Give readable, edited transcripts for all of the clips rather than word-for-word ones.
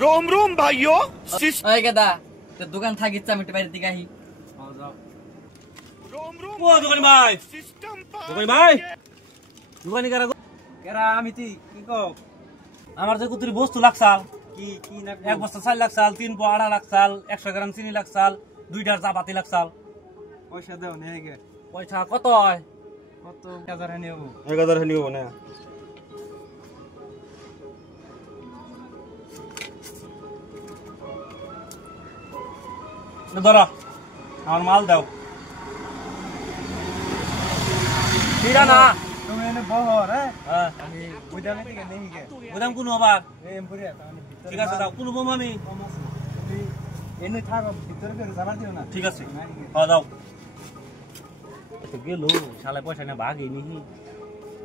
रोम रोम भाइयों ओए गदा तो दुकान था गिच्चा मिट বাইরে দিকে আহি रोम रोम ও দোকানি ভাই सिस्टम দোকানি ভাই দোকানি কেরা আমি কি কও আমার যে কুতুরি বস্তু লাগছাল কি না এক বস্তা চাল লাগছাল 3 পো আড়া লাগছাল 100 গ্রাম চিনি লাগছাল 2টার চাপাতি লাগছাল পয়সা দাও নে গে পয়সা কত হয় কত 1000 নিও 1000 নিও না ধরো আমার মাল দাও ঠিকা না তুমি এনে বহর হ্যাঁ আমি বুঝালে থেকে নেই গে বুঝাম কোন আবার এমপুরিয়া তাহলে ভিতরে ঠিক আছে দাও কোন বোমা আমি তুমি এনে থাকো ভিতরে করে যাবার দিও না ঠিক আছে হ্যাঁ দাও তো গেল শালা পয়সা না ভাগই নি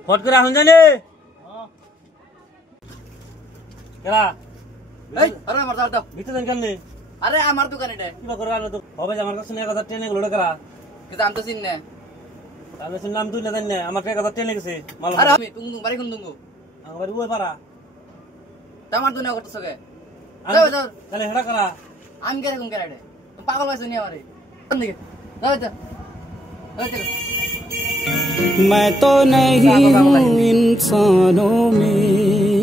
ফট করে আহুন জানে কেরা এই আরে মার দাও ভিতরে কেন নেই আরে আমার দোকান এটা কিবা করে আলো তো হবে যে আমার কাছে 1000 ট্রেনে গেল করা কিন্তু আমি তো চিনি না তাহলে শুন নাম তুই না জানি না আমার 1000 ট্রেনে গেছে মাল আরে আমি তুঙ্গু বাড়ি কোন তুঙ্গু আমার ওই পারা আমার দুনিয়া করতেছ কে তাহলে হেডা করা আমি কে রকম কেরাডে পাগল হইছ নি আমারে কোন দিকে যাও যা मैं तो नहीं हूँ इंसानों में